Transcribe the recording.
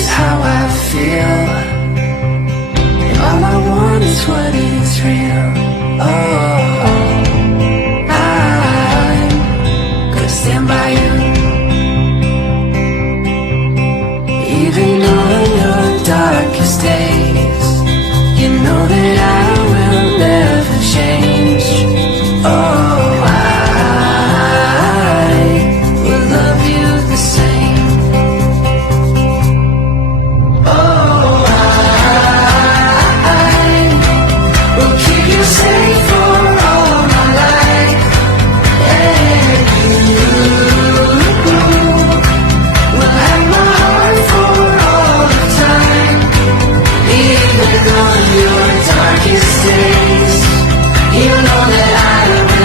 is how I feel, and all I want is what is real. Oh, I'm gonna stand by you, even on your darkest days.